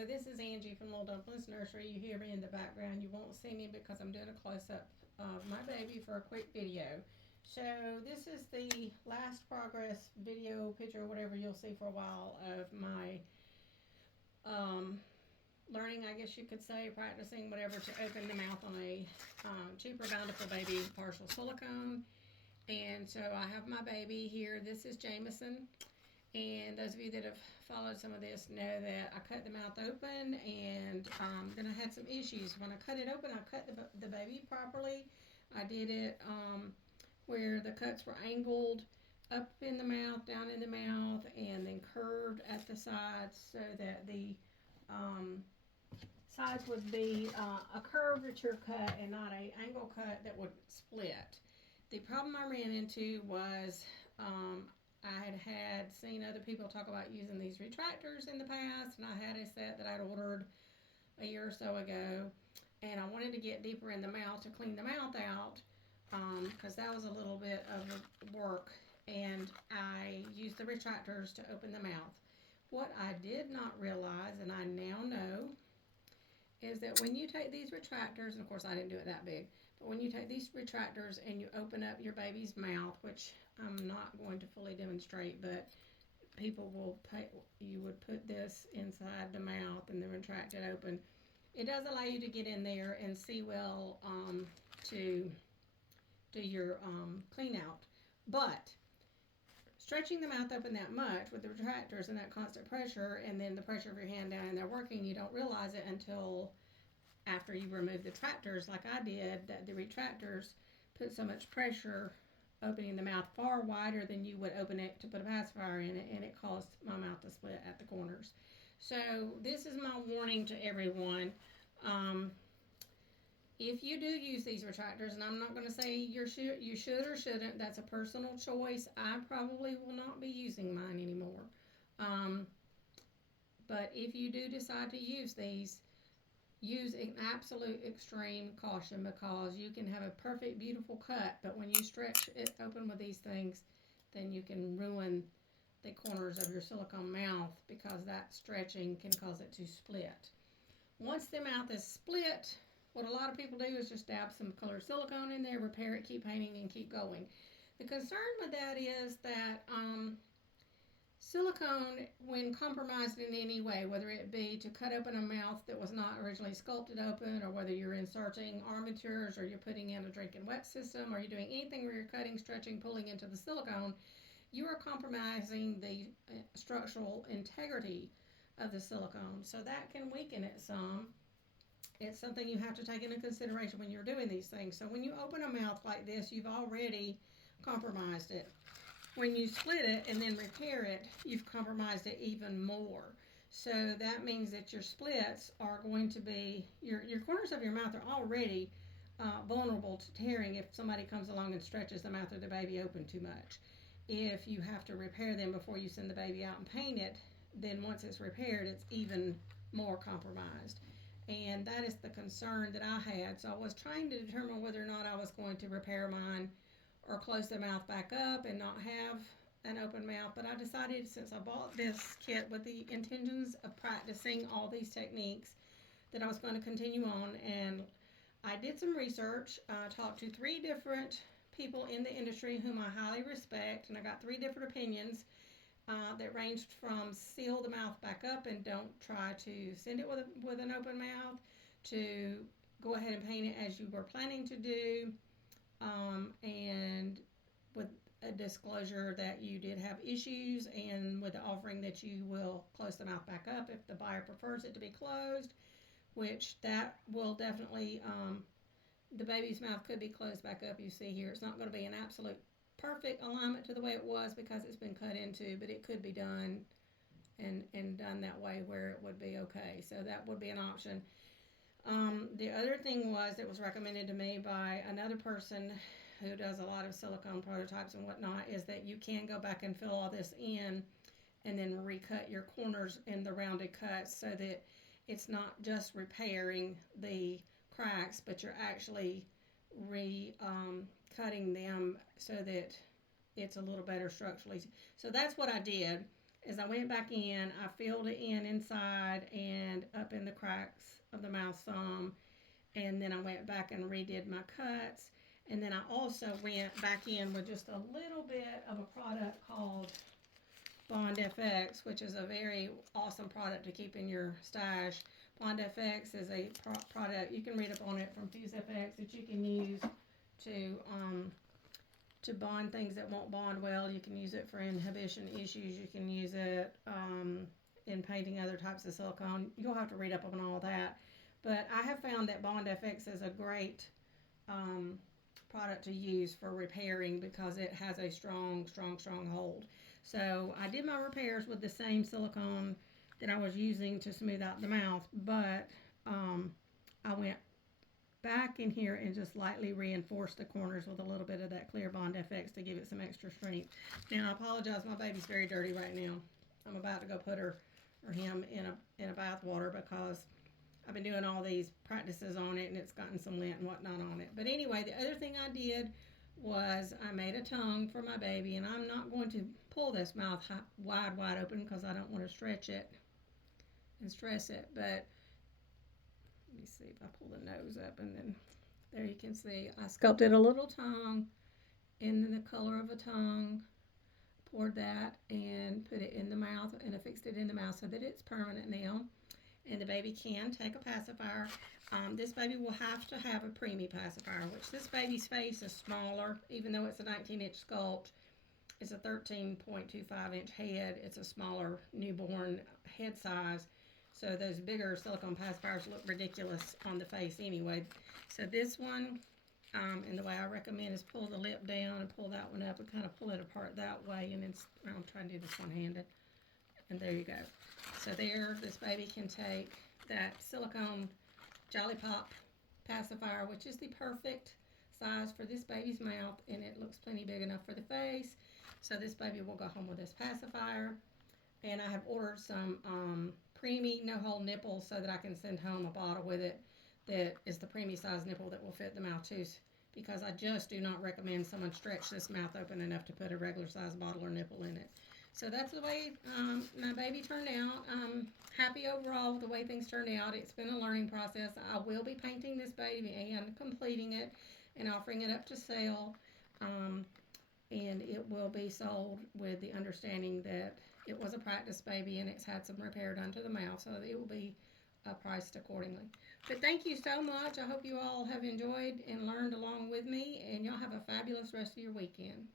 Hello, this is Angie from Little Dumplings Nursery. You hear me in the background. You won't see me because I'm doing a close-up of my baby for a quick video. So this is the last progress video, picture, whatever you'll see for a while of my learning, I guess you could say, practicing, whatever, to open the mouth on a cheaper Bountiful Baby partial silicone. And so I have my baby here. This is Jameson. And those of you that have followed some of this know that I cut the mouth open, and then I had some issues. When I cut it open, I cut the baby properly. I did it where the cuts were angled up in the mouth, down in the mouth, and then curved at the sides so that the sides would be a curvature cut and not a angle cut that would split. The problem I ran into was I had seen other people talk about using these retractors in the past, and I had a set that I'd ordered a year or so ago, and I wanted to get deeper in the mouth to clean the mouth out because that was a little bit of work, and I used the retractors to open the mouth. What I did not realize, and I now know, is that when you take these retractors, and of course I didn't do it that big, but when you take these retractors and you open up your baby's mouth, which I'm not going to fully demonstrate, but people will pay, you would put this inside the mouth and then retract it open. It does allow you to get in there and see well to do your clean out. But stretching the mouth open that much with the retractors and that constant pressure, and then the pressure of your hand down in there working, you don't realize it until after you remove the retractors, like I did, that the retractors put so much pressure opening the mouth far wider than you would open it to put a pacifier in it, and it caused my mouth to split at the corners. So this is my warning to everyone. If you do use these retractors, and I'm not going to say you should or shouldn't, that's a personal choice. I probably will not be using mine anymore. But if you do decide to use these, use an absolute extreme caution, because you can have a perfect, beautiful cut, but when you stretch it open with these things, then you can ruin the corners of your silicone mouth because that stretching can cause it to split. Once the mouth is split, what a lot of people do is just dab some colored silicone in there, repair it, keep painting, and keep going. The concern with that is that silicone, when compromised in any way, whether it be to cut open a mouth that was not originally sculpted open, or whether you're inserting armatures, or you're putting in a drinking wet system, or you're doing anything where you're cutting, stretching, pulling into the silicone, you are compromising the structural integrity of the silicone. So that can weaken it some. It's something you have to take into consideration when you're doing these things. So when you open a mouth like this, you've already compromised it. When you split it and then repair it, you've compromised it even more. So that means that your splits are going to be, your corners of your mouth are already vulnerable to tearing if somebody comes along and stretches the mouth of the baby open too much. If you have to repair them before you send the baby out and paint it, then once it's repaired, it's even more compromised. And that is the concern that I had. So I was trying to determine whether or not I was going to repair mine or close the mouth back up and not have an open mouth. But I decided, since I bought this kit with the intentions of practicing all these techniques, that I was going to continue on. And I did some research. I talked to 3 different people in the industry whom I highly respect, and I got 3 different opinions that ranged from seal the mouth back up and don't try to send it with an open mouth, to go ahead and paint it as you were planning to do, and with a disclosure that you did have issues, and with the offering that you will close the mouth back up if the buyer prefers it to be closed, which that will definitely, the baby's mouth could be closed back up. You see here, it's not going to be an absolute perfect alignment to the way it was because it's been cut into, but it could be done and done that way where it would be okay. So that would be an option. The other thing was, it was recommended to me by another person who does a lot of silicone prototypes and whatnot, is that you can go back and fill all this in and then recut your corners in the rounded cuts, so that it's not just repairing the cracks, but you're actually cutting them so that it's a little better structurally. So that's what I did. as I went back in, I filled it in inside and up in the cracks of the mouth some. And then I went back and redid my cuts. And then I also went back in with just a little bit of a product called Bond FX, which is a very awesome product to keep in your stash. Bond FX is a product, you can read up on it from Fuse FX, that you can use to bond things that won't bond well. You can use it for inhibition issues. You can use it in painting other types of silicone. You'll have to read up on all that. But I have found that Bond FX is a great product to use for repairing because it has a strong hold. So I did my repairs with the same silicone that I was using to smooth out the mouth, but I went back in here and just lightly reinforced the corners with a little bit of that clear Bond FX to give it some extra strength. Now I apologize, my baby's very dirty right now. I'm about to go put her or him in a bath water because I've been doing all these practices on it and it's gotten some lint and whatnot on it. But anyway, the other thing I did was I made a tongue for my baby, and I'm not going to pull this mouth wide open because I don't want to stretch it and stress it. But let me see if I pull the nose up, and then there you can see I sculpted a little tongue in the color of a tongue, poured that and put it in the mouth and affixed it in the mouth so that it's permanent now. And the baby can take a pacifier. This baby will have to have a preemie pacifier, which this baby's face is smaller, even though it's a 19-inch sculpt. It's a 13.25-inch head. It's a smaller newborn head size. So those bigger silicone pacifiers look ridiculous on the face anyway. So this one, and the way I recommend is pull the lip down and pull that one up and kind of pull it apart that way. And then I'm trying to do this one-handed. And there you go. So there, this baby can take that silicone Jolly Pop pacifier, which is the perfect size for this baby's mouth, and it looks plenty big enough for the face. So this baby will go home with this pacifier. And I have ordered some preemie no-hole nipples so that I can send home a bottle with it that is the preemie size nipple that will fit the mouth too, because I just do not recommend someone stretch this mouth open enough to put a regular size bottle or nipple in it. So that's the way my baby turned out. I'm happy overall with the way things turned out. It's been a learning process. I will be painting this baby and completing it and offering it up to sale. And it will be sold with the understanding that it was a practice baby and it's had some repair done to the mouth, so it will be priced accordingly. But thank you so much. I hope you all have enjoyed and learned along with me, and y'all have a fabulous rest of your weekend.